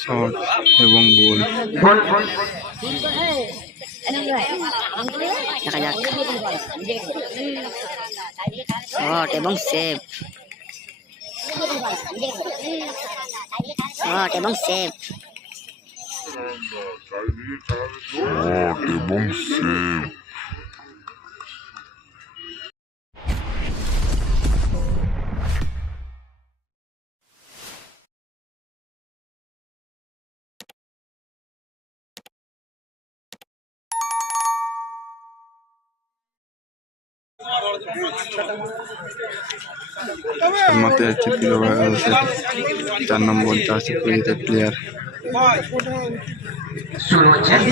Shot এবং গোল। দেখা যাক শট এবং সেভ। শট এবং সেভ। এবং সেভ মারতে যাচ্ছে প্রিয় বাংলাদেশের চার নম্বর জার্সি পরিহিত প্লেয়ার শুরু হচ্ছে আছে।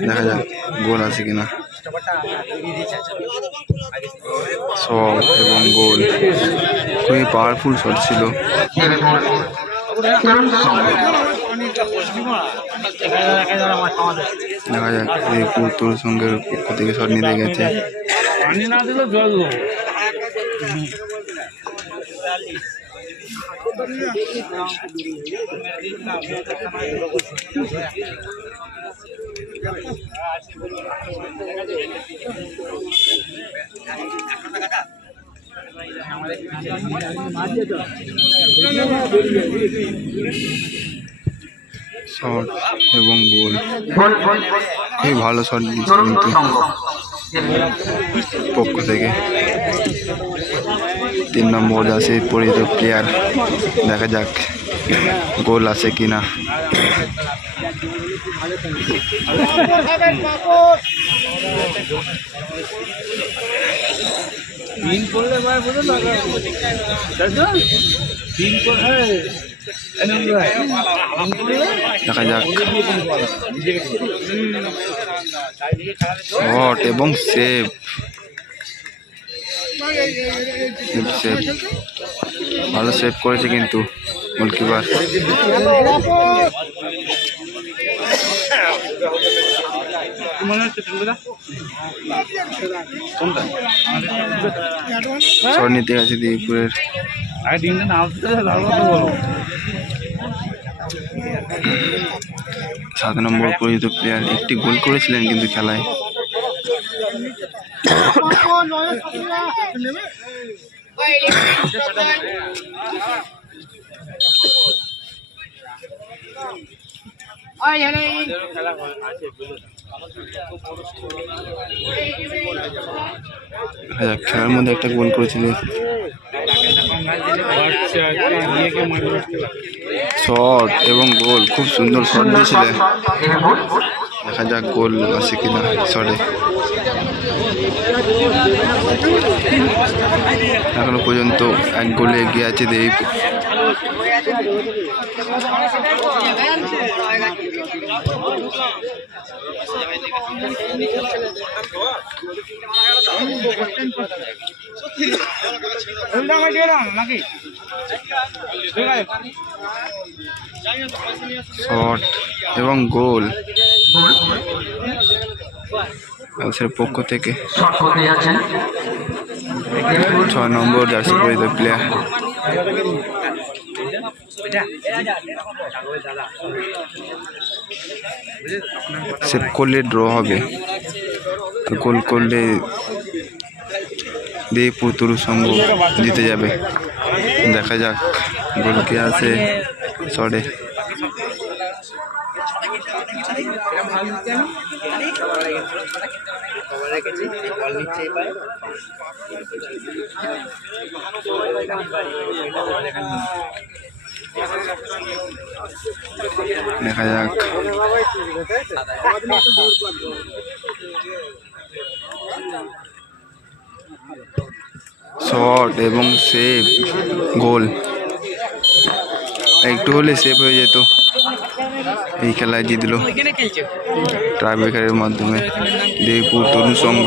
দেখা যাক গোল আছে কিনা। শট এবং গোল। খুবই পাওয়ারফুল শট ছিল। দেখা যাক এই পুতুল সঙ্গের পক্ষ থেকে শট নিতে গেছে। পানি না দিলে জল দেবো শট এবং গোল। খুবই ভালো শট দিচ্ছে কিন্তু পক্ষ থেকে। তিন নম্বর আছে পরিচিত প্লেয়ার দেখা যাক গোল আছে কিনা। তিন করলে তিন করে দেখা যাক। শট এবং সেভ সেভ ভালো সেভ করেছে কিন্তু গোলকিপার না শট নিতে গেছে দিপুরের। আগে তার কথা বলো। সাত নম্বর পরিচিত প্লেয়ার একটি গোল করেছিলেন কিন্তু খেলায়। খেলার মধ্যে একটা গোল করেছিলেন। আচ্ছা মারবে শট এবং গোল, খুব সুন্দর শট দিয়েছিলেন দেখা যাক গোল আছে কিনা শটে। এখনও পর্যন্ত এক গোলে এগিয়ে আছে দেব। নাকি? শট এবং গোল। পক্ষ থেকে। ছয় নম্বর জার্সি পরিচিত প্লেয়ার সেভ করলে ড্র হবে। গোল করলে দিয়ে পুতুল সঙ্গ জিতে যাবে। দেখা যাক গোল কে আছে শটে দেখা যাক। শট এবং সেভ গোল। একটু হলে সেভ হয়ে যেত। এই খেলায় জিতলো ট্রাইব্রেকারের মাধ্যমে। দেবপুর তরুণ সংঘ।